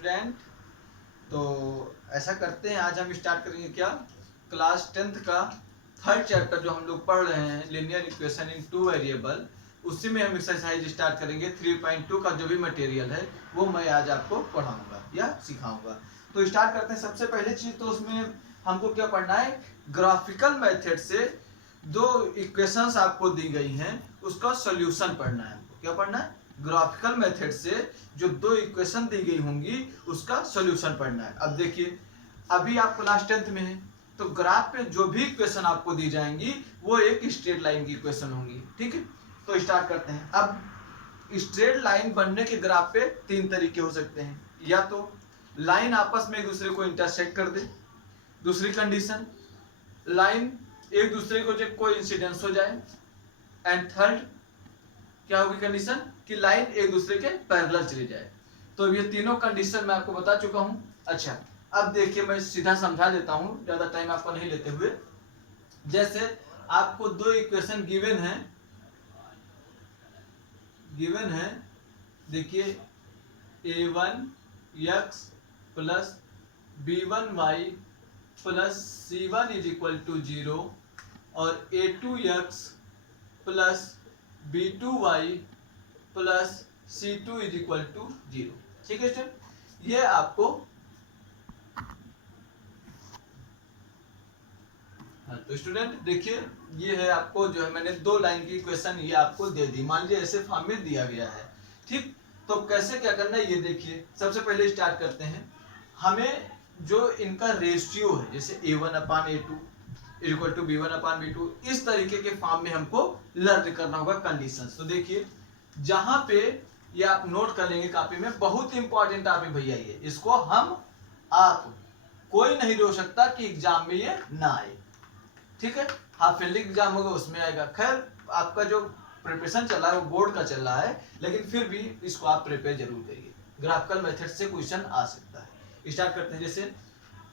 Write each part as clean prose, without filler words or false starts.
Student, तो ऐसा करते हैं, आज हम स्टार्ट करेंगे क्या, क्लास 10th का थर्ड चैप्टर जो हम लोग पढ़ रहे हैं linear equation in two variable, उसी में हम एक्सरसाइज स्टार्ट करेंगे। 3.2 का जो भी मटेरियल है वो मैं आज आपको पढ़ाऊंगा या सिखाऊंगा। तो स्टार्ट करते हैं। सबसे पहले चीज तो उसमें हमको क्या पढ़ना है, ग्राफिकल मेथड से दो इक्वेशंस आपको दी गई हैं उसका सॉल्यूशन पढ़ना है। हमको क्या पढ़ना है, ग्राफिकल मेथड से जो दो इक्वेशन दी गई होंगी उसका सॉल्यूशन पढ़ना है। अब देखिए, अभी आप क्लास 10th में हैं, तो ग्राफ पे जो भी इक्वेशन आपको दी जाएंगी वो एक स्ट्रेट लाइन की इक्वेशन होंगी। ठीक है, तो स्टार्ट करते हैं। अब स्ट्रेट लाइन बनने के ग्राफ पे तीन तरीके हो सकते हैं, या तो लाइन आपस में एक दूसरे को इंटरसेक्ट कर दे, दूसरी कंडीशन लाइन एक दूसरे को जो कोइंसिडेंस हो जाए, एंड थर्ड क्या होगी कंडीशन कि लाइन एक दूसरे के पैरेलल चली जाए। तो ये तीनों कंडीशन मैं आपको बता चुका हूं। अच्छा, अब देखिए मैं सीधा समझा देता हूं ज्यादा टाइम आपको नहीं लेते हुए। जैसे आपको दो इक्वेशन गिवन है, देखिए a1x plus b1y plus c1 is equal to 0 और a2x plus b2y plus c2 is equal to 0। ठीक है स्टूडेंट, ये आपको तो स्टूडेंट देखिए, ये है आपको जो है मैंने दो लाइन की इक्वेशन ये आपको दे दी, मान लीजिए ऐसे फॉर्म में दिया गया है। ठीक, तो कैसे क्या करना है ये देखिए। सबसे पहले स्टार्ट करते हैं, हमें जो इनका रेशियो है जैसे a1/a2 इक्वल टू b1/b2 इस तरीके के फॉर्म में हमको लर्न करना होगा कंडीशंस। तो देखिए जहां पे ये आप नोट कर लेंगे कापी में, बहुत इंपॉर्टेंट आप भैया ये, इसको हम आप कोई नहीं रोक सकता कि एग्जाम में ये ना आए। ठीक है, हाफ फील्डिंग एग्जाम होगा उसमें आएगा। खैर आपका जो प्रिपरेशन चल रहा है वो बोर्ड का चल रहा है, लेकिन फिर भी इसको आप प्रिपेयर जरूर करिए, ग्राफिकल मेथड से क्वेश्चन आ सकता है। स्टार्ट करते हैं। जैसे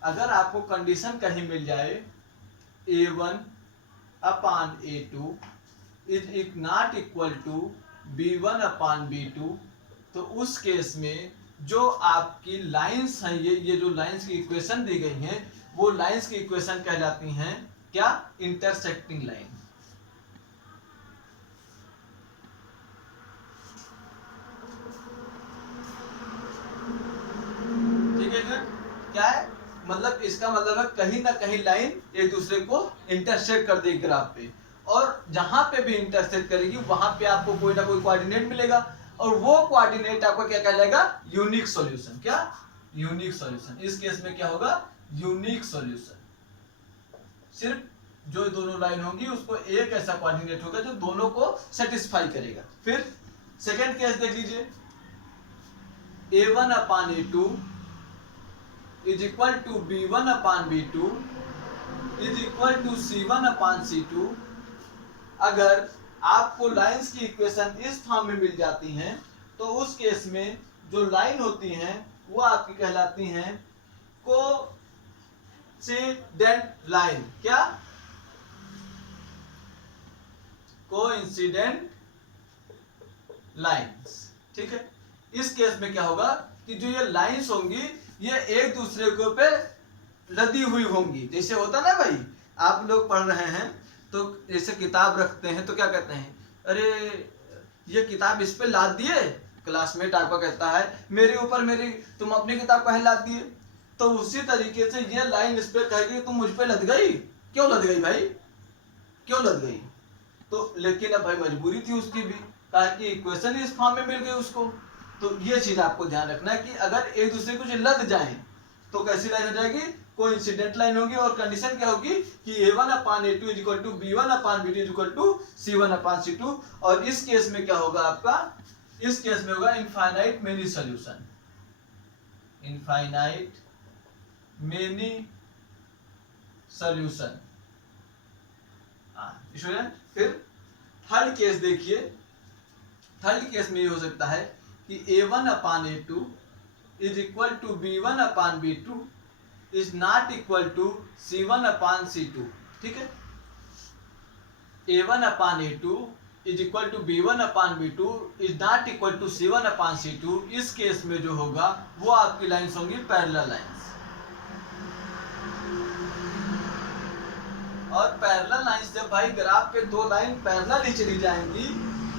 अगर आपको कंडीशन कहीं मिल जाए a1/a2 is not equal to b1/b2, तो उस केस में जो आपकी लाइंस हैं, ये जो लाइंस की इक्वेशन दी गई हैं वो लाइंस की इक्वेशन कहलाती हैं क्या, इंटरसेक्टिंग लाइन। ठीक है सर, क्या है मतलब, इसका मतलब है कहीं ना कहीं लाइन एक दूसरे को इंटरसेक्ट कर देगी ग्राफ पे, और जहां पे भी इंटरसेक्ट करेगी वहां पे आपको कोई ना कोई कोऑर्डिनेट मिलेगा, और वो कोऑर्डिनेट आपको क्या कहलाएगा, यूनिक सॉल्यूशन। क्या, यूनिक सॉल्यूशन। इस केस में क्या होगा, यूनिक सॉल्यूशन। सिर्फ जो दोनों लाइन होंगी उसको एक ऐसा कोऑर्डिनेट होगा जो दोनों को सेटिस्फाई करेगा। फिर सेकंड केस देख लीजिए, a1/a2 is equal to b1/b2 is equal to c1/c2। अगर आपको लाइंस की इक्वेशन इस फॉर्म में मिल जाती हैं तो उस केस में जो लाइन होती हैं वो आपकी कहलाती हैं कोइंसिडेंट लाइन। क्या, कोइंसिडेंट लाइंस। ठीक है, इस केस में क्या होगा कि जो ये लाइंस होंगी ये एक दूसरे के पे लदी हुई होंगी। जैसे होता ना भाई, आप लोग पढ़ रहे हैं तो जैसे किताब रखते हैं तो क्या कहते हैं, अरे ये किताब इस पे लाद दिए, क्लासमेट आपका कहता है मेरे ऊपर मेरी, तुम अपनी किताब काहे लाद दिए, तो उसी तरीके से ये लाइन इस पे कहेगी तुम मुझ पे लद गई। क्यों लद गई भाई, क्यों लद गई, तो लेकिन अब भाई मजबूरी थी उसकी भी, ताकि इक्वेशन इस फॉर्म में मिल गई उसको। तो ये चीज आपको ध्यान रखना है कि अगर एक दूसरे को लद जाए तो कैसी लाइन हो जाएगी, कोइंसिडेंट लाइन होगी, और कंडीशन क्या होगी कि a1/a2 is equal to b1/b2 is equal to c1/c2। और इस केस में क्या होगा आपका, इस केस में होगा infinite many solution, infinite many solution. Student फिर थर्ड केस देखिए, थर्ड केस में ये हो सकता है कि a1/a2 is equal to b1/b2 is not equal to c1/c2। ठीक है, a1/a2 is equal to b1 upon b2 is not equal to c1 upon c2, इस केस में जो होगा वो आपकी लाइंस होंगी पैरेलल लाइंस। और पैरेलल लाइंस जब भाई ग्राफ पे दो लाइन पैरेलल ही चली जाएंगी,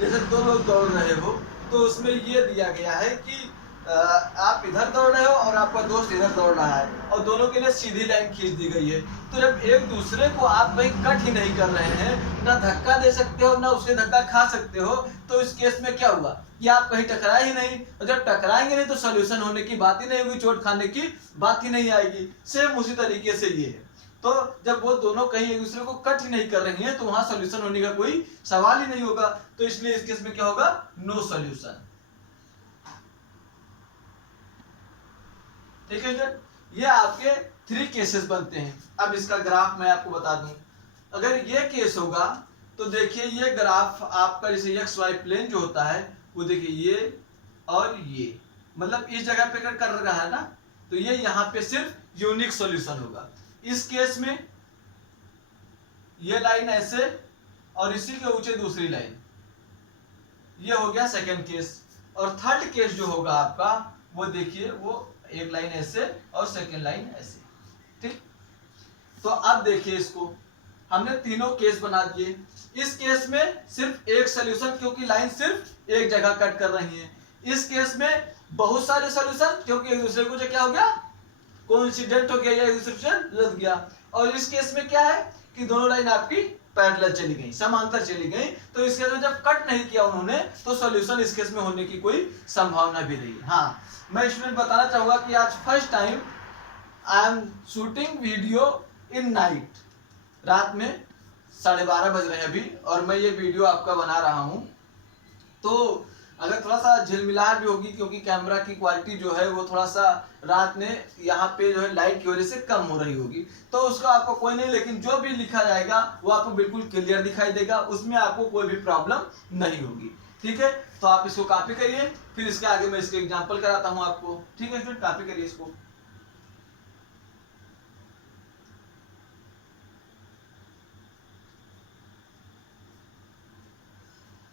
जैसे दो लोग दौड़ रहे हो, तो उसमें ये दिया गया है कि आप इधर दौड़ रहे हो और आपका दोस्त इधर दौड़ रहा है और दोनों के लिए सीधी लाइन खींच दी गई है। तो जब एक दूसरे को आप कहीं कट ही नहीं कर रहे हैं, ना धक्का दे सकते हो ना उससे धक्का खा सकते हो, तो इस केस में क्या हुआ कि आप कहीं टकराए ही नहीं, और जब टकराएंगे नहीं तो सोल्यूशन होने की बात ही नहीं होगी, चोट खाने की बात ही नहीं आएगी। सेम उसी तरीके से ये है। तो जब वो दोनों कहीं एक दूसरे को कट ही नहीं कर रही हैं तो वहां सोल्यूशन होने का कोई सवाल ही नहीं होगा। तो इसलिए इस केस में क्या होगा, नो सोल्यूशन। ठीक है सर, ये आपके 3 केसेस बनते हैं। अब इसका ग्राफ मैं आपको बता दूं, अगर ये केस होगा तो देखिए ये ग्राफ आपका जैसे एक्स वाई प्लेन जो होता है वो देखिए ये और ये, मतलब इस जगह पे कर रहा है ना, तो ये यहाँ पे सिर्फ यूनिक सॉल्यूशन होगा। इस केस में ये लाइन ऐसे और इसी के ऊंचे दूसरी लाइन, ये हो गया सेकंड केस। और थर्ड केस जो होगा आपका वो देखिए वो एक लाइन ऐसे और सेकंड लाइन ऐसे। ठीक, तो अब देखिए इसको हमने तीनों केस बना दिए। इस केस में सिर्फ एक सॉल्यूशन, क्योंकि लाइन सिर्फ एक जगह कट कर रही है। इस केस में बहुत सारे सॉल्यूशन, क्योंकि एक दूसरे को जो क्या हो गया, कोइंसिडेंट हो गया या एक दूसरे से लग गया। और इस केस में क्या है कि दोनों लाइन आपकी पैरेलल चली गई, समांतर चली गई। तो इस केस में जब कट नहीं किया उन्होंने तो सॉल्यूशन इस केस में होने की कोई संभावना भी नहीं है। हाँ, मैं स्टूडेंट बताना चाहूंगा कि आज first time I am shooting video in night, रात में 12:30 बज रहे हैं अभी, और मैं ये वीडियो आपका बना रहा हूँ। तो अगर थोड़ा सा झिलमिलाहट भी होगी क्योंकि कैमरा की क्वालिटी जो है वो थोड़ा सा रात में यहाँ पे जो है लाइट की वजह से कम हो रही होगी, तो उसका आपको कोई नहीं, लेकिन जो भी लिखा जाएगा वो आपको बिल्कुल क्लियर दिखाई देगा, उसमें आपको कोई भी प्रॉब्लम नहीं होगी। ठीक है, तो आप इसको कॉपी करिए, फिर इसके आगे मैं इसके एग्जाम्पल कराता हूँ आपको। ठीक है स्टूडेंट, कॉपी करिए इसको।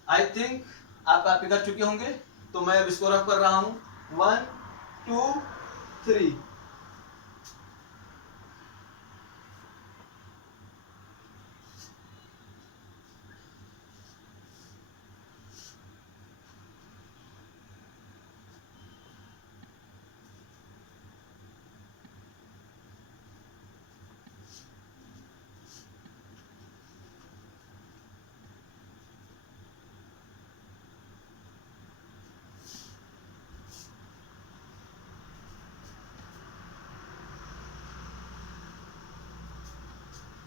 आई थिंक आप कॉपी कर चुके होंगे, तो मैं अब इसको रफ कर रहा हूं। 1 2 3।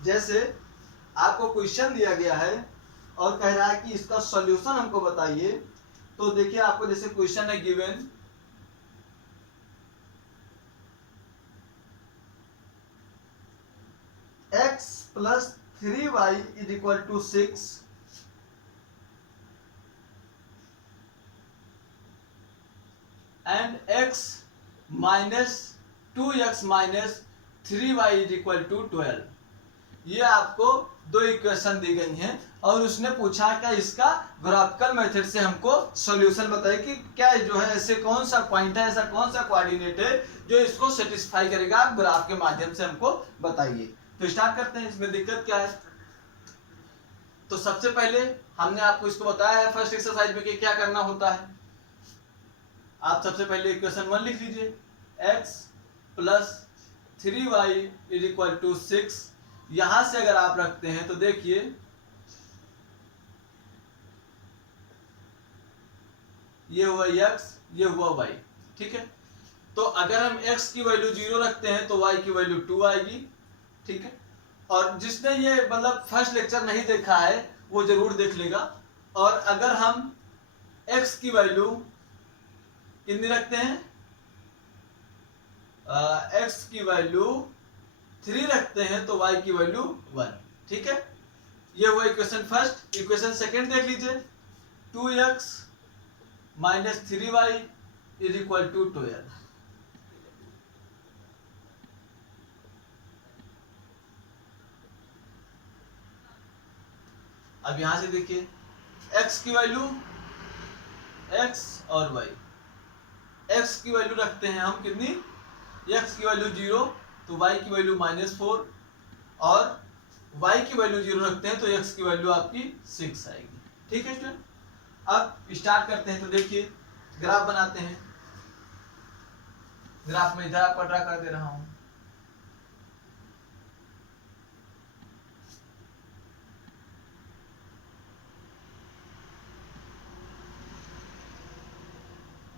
जैसे आपको क्वेश्चन दिया गया है और कह रहा है कि इसका सॉल्यूशन हमको बताइए, तो देखिए आपको जैसे क्वेश्चन है given x + 3y = 6 and x - 2x - 3y = 12। ये आपको दो इक्वेशन दी गई हैं और उसने पूछा कि इसका ग्राफिकल मेथड से हमको सॉल्यूशन बताइए कि क्या जो है ऐसे कौन सा पॉइंट है, ऐसा कौन सा कोऑर्डिनेट है जो इसको सेटिस्फाई करेगा, आप ग्राफ के माध्यम से हमको बताइए। तो स्टार्ट करते हैं, इसमें दिक्कत क्या है। तो सबसे पहले हमने आपको इसको बताया है फर्स्ट एक्सरसाइज में कि क्या करना होता है। आप सबसे पहले इक्वेशन 1 लिख लीजिए, x + 3y = 6। यहां से अगर आप रखते हैं तो देखिए ये हुआ x, ये हुआ y। ठीक है, तो अगर हम x की वैल्यू 0 रखते हैं तो y की वैल्यू 2 आएगी। ठीक है, और जिसने ये मतलब फर्स्ट लेक्चर नहीं देखा है वो जरूर देख लेगा। और अगर हम x की वैल्यू कितनी रखते हैं, x की वैल्यू 3 रखते हैं तो y की वैल्यू 1। ठीक है, ये हुआ इक्वेशन फर्स्ट। इक्वेशन सेकंड देख लीजिए, 2x - 3y = 12। अब यहां से देखिए एक्स की वैल्यू एक्स और वाई, एक्स की वैल्यू रखते हैं हम कितनी, एक्स की वैल्यू 0 तो वाई की वैल्यू -4 और y की वैल्यू 0 रखते हैं तो x की वैल्यू आपकी 6 आएगी। ठीक है स्टूडेंट, अब स्टार्ट करते हैं। तो देखिए ग्राफ बनाते हैं, ग्राफ में इधर आपको ड्रा कर दे रहा हूं।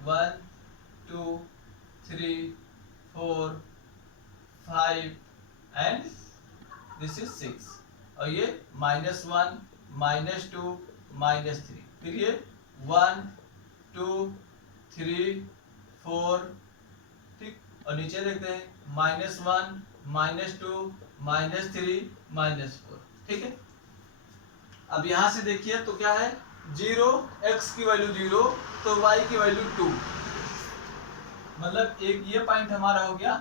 वन 2 3 4 5 एंड दिस इज 6 और ये -1 -2 -3, फिर ये 1 2 3 4, ठीक, और नीचे देखते हैं -1 -2 -3 -4, ठीक है। अब यहां से देखिए तो क्या है, 0 x की वैल्यू 0 तो y की वैल्यू 2, मतलब एक ये पॉइंट हमारा हो गया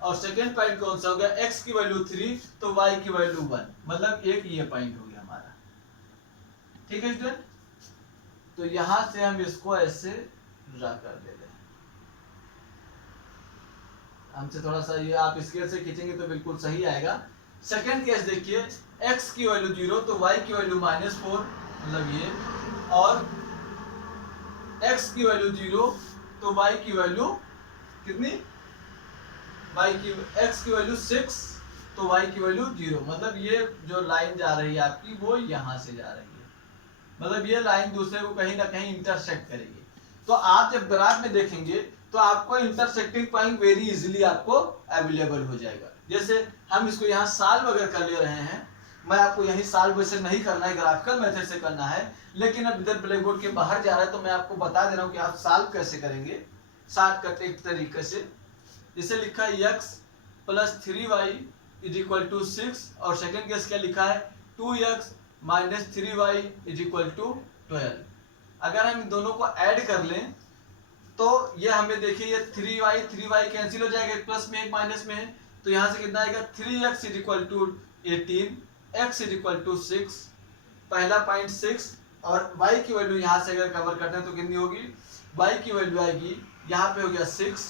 और सेकेंड पॉइंट कौन सा हो गया, x की वैल्यू 3 तो y की वैल्यू 1, मतलब एक ये पॉइंट हो गया हमारा। ठीक है स्टूडेंट, तो यहां से हम इसको ऐसे ड्रा कर देते हैं। हमसे थोड़ा सा ये आप स्केल से खींचेंगे तो बिल्कुल सही आएगा। सेकेंड केस देखिए, x की वैल्यू 0 तो y की वैल्यू -4, मतलब ये, और x की वैल्यू 0 तो y की वैल्यू कितनी, x की वैल्यू 6 तो y की वैल्यू 0, मतलब ये जो लाइन जा रही है आपकी वो यहां से जा रही है, मतलब ये लाइन दूसरे को कहीं ना कहीं इंटरसेक्ट करेगी। तो आप जब ग्राफ में देखेंगे तो आपको इंटरसेक्टिंग पॉइंट वेरी इजीली आपको अवेलेबल हो जाएगा। जैसे हम इसको यहाँ साल वगैरह कर ले रहे हैं, मैं आपको यही साल वैसे नहीं करना है, ग्राफिकल मेथड से करना है, लेकिन अब इधर ब्लैक बोर्ड के बाहर जा रहा है तो मैं आपको बता दे रहा हूँ कि आप साल कैसे करेंगे शॉर्टकट एक तरीके से। जैसे लिखा है x + 3y = 6 और सेकेंड केस क्या लिखा है, 2x - 3y = 12। अगर हम इन दोनों को ऐड कर लें तो ये हमें देखिए ये 3y कैंसिल हो जाएगा, एक प्लस में एक माइनस में है, तो यहाँ से कितना आएगा, 3x = 18, x = 6, पहला पॉइंट 6 और y की वैल्यू यहाँ से अगर कवर करते हैं तो कितनी होगी, y की वैल्यू आएगी, यहाँ पे हो गया 6,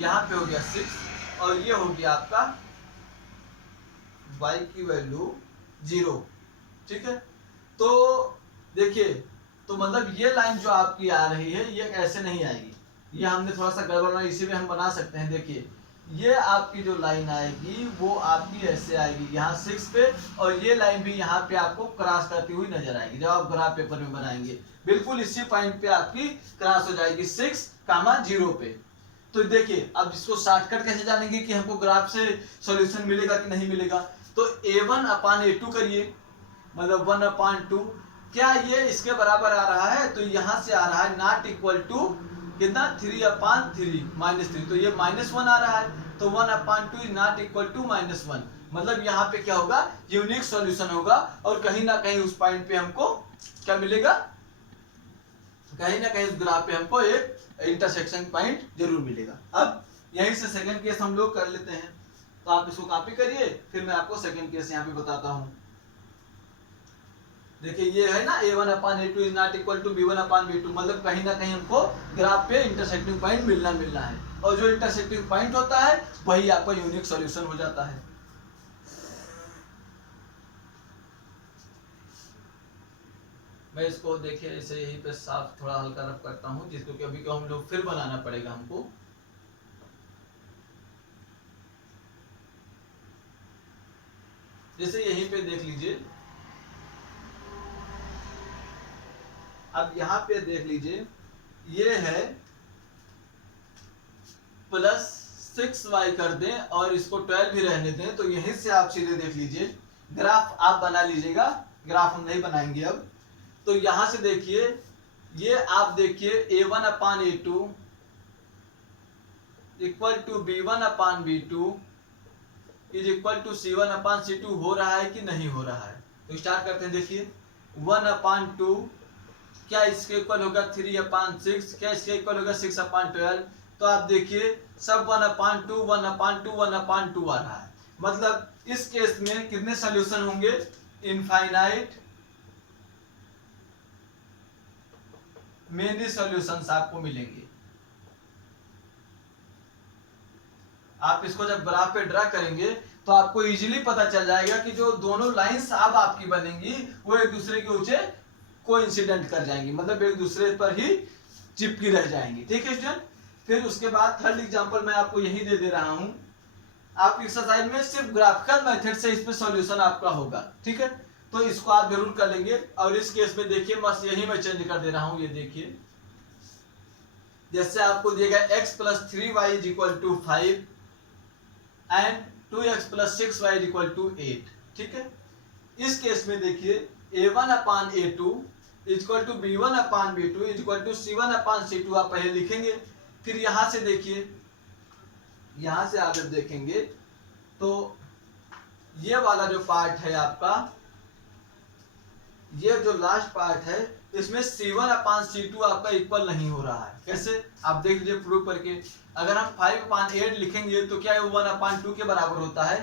यहाँ पे हो गया 6 और ये हो गया आपका y की वैल्यू 0। ठीक है, तो देखिए, तो मतलब ये लाइन जो आपकी आ रही है ये ऐसे नहीं आएगी, ये हमने थोड़ा सा गड़बड़ बनाया, इसी में हम बना सकते हैं। देखिए ये आपकी जो लाइन आएगी वो आपकी ऐसे आएगी यहाँ 6 पे, और ये लाइन भी यहाँ पे आपको क्रॉस करती हुई नजर आएगी जब आप ग्राफ पेपर में बनाएंगे, बिल्कुल इसी पॉइंट पे आपकी क्रॉस हो जाएगी 6,0 पे। तो देखिए अब इसको शॉर्टकट कैसे जानेंगे कि हमको ग्राफ से सॉल्यूशन मिलेगा कि नहीं मिलेगा, तो a1/a2 करिए, मतलब 1/2, क्या ये इसके बराबर आ रहा है, तो यहां से आ रहा है नॉट इक्वल टू कितना, 3/3 -3, तो ये -1 आ रहा है, तो 1/2 इज नॉट इक्वल टू -1, मतलब यहाँ पे क्या होगा, यूनिक सॉल्यूशन होगा और कहीं ना कहीं उस पॉइंट पे हमको क्या मिलेगा, कहीं ना कहीं उस ग्राफ पे हमको एक इंटरसेक्शन पॉइंट जरूर मिलेगा। अब यहीं से सेकंड केस हम लोग कर लेते हैं, तो आप इसको कॉपी करिए, फिर मैं आपको सेकंड केस यहाँ पे बताता हूँ। देखिए ये है ना, a1/a2 is not equal to b1/b2, मतलब कहीं ना कहीं हमको ग्राफ पे इंटरसेक्टिंग पॉइंट मिलना है, और जो इंटरसेक्टिंग पॉइंट होता है वही आपका यूनिक सॉल्यूशन हो जाता है। मैं इसको देखिए इसे यहीं पे साफ थोड़ा हल्का रफ करता हूँ, जिसको कि अभी को हम लोग फिर बनाना पड़ेगा हमको। जैसे यहीं पे देख लीजिए, अब यहाँ पे देख लीजिए, ये है +6y कर दें और इसको 12 भी रहने दें, तो यहीं से आप सीधे देख लीजिए, ग्राफ आप बना लीजिएगा, ग्राफ हम नहीं बनाएंगे अब। तो यहां से देखिए, ये आप देखिए a1/a2 = b1/b2 = c1/c2 हो रहा है कि नहीं हो रहा है। तो स्टार्ट करते हैं, देखिए 1/2 क्या इसके इक्वल होगा 3/6, क्या इसके इक्वल होगा 6/12, तो आप देखिए सब 1/2 1/2 1/2 आ रहा है, मतलब इस केस में कितने सॉल्यूशन होंगे, इनफाइनाइट मेनी सॉल्यूशंस आपको मिलेंगे। आप इसको जब ग्राफ पे ड्रा करेंगे तो आपको इजीली पता चल जाएगा कि जो दोनों लाइंस अब आपकी बनेंगी वो एक दूसरे के ऊंचे कोइंसिडेंट कर जाएंगी, मतलब एक दूसरे पर ही चिपकी रह जाएंगी। ठीक है स्टूडेंट। फिर उसके बाद थर्ड एग्जांपल मैं आपको यही दे रहा हूं। आप एक्सरसाइज में सिर्फ ग्राफिकल मेथड से इस पे सॉल्यूशन आपका होगा। ठीक है, तो इसको आप जरूर कर लेंगे। और इस केस में देखिए बस यही मैं चेंज कर दे रहा हूं। ये देखिए जैसे आपको दिया गया x + 3y = 5 and 2x + 6y = 8। ठीक है, इस केस में देखिए a1/a2 = b1/b2 = c1/c2 आप पहले लिखेंगे। फिर यहां से देखिए, यहां से आप जब देखेंगे तो ये वाला जो पार्ट है आपका, ये जो लास्ट पार्ट है इसमें c1/c2 आपका इक्वल नहीं हो रहा है। कैसे आप देख लीजिए प्रूव करके। अगर हम 5/8 लिखेंगे तो क्या वो 1/2 के बराबर होता है?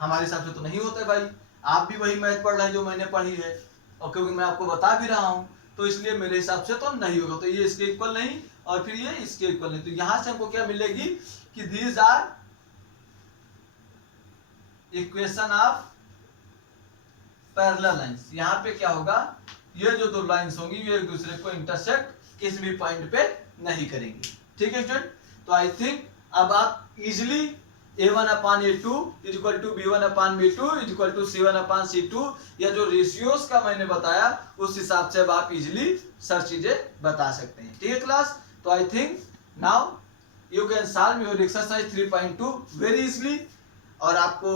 हमारे हिसाब से तो नहीं होता है भाई। आप भी वही मैथ पढ़ रहे हैं जो मैंने पढ़ी है, और क्योंकि मैं आपको बता भी रहा हूं तो इसलिए मेरे हिसाब से तो नहीं होगा। तो ये इसके इक्वल नहीं और फिर ये इसके इक्वल नहीं। तो यहां से हमको क्या मिलेगी कि these are equation of parallel lines. यहाँ पे क्या होगा, ये जो दो लाइंस होंगी ये एक दूसरे को इंटरसेक्ट किसी भी पॉइंट पे नहीं करेंगी। ठीक है स्टूडेंट। तो आई थिंक अब आप इजिली a1/a2 = b1/b2 = c1/c2 या जो रेशियोज का मैंने बताया उस हिसाब से अब आप इजिली सब चीजें बता सकते हैं। ठीक है क्लास। तो I think now you can solve your exercise 3.2 very easily. और आपको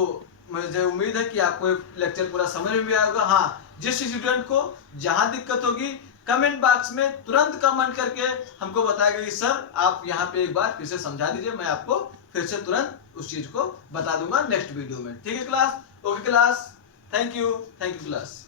मुझे उम्मीद है कि आपको लेक्चर पूरा समझ में भी आएगा। हाँ, जिस स्टूडेंट को जहां दिक्कत होगी कमेंट बॉक्स में तुरंत कमेंट करके हमको बताएगा कि सर आप यहाँ पे एक बार फिर से समझा दीजिए, मैं आपको फिर से तुरंत उस चीज को बता दूंगा नेक्स्ट वीडियो में। ठीक है class. Okay class, thank you class.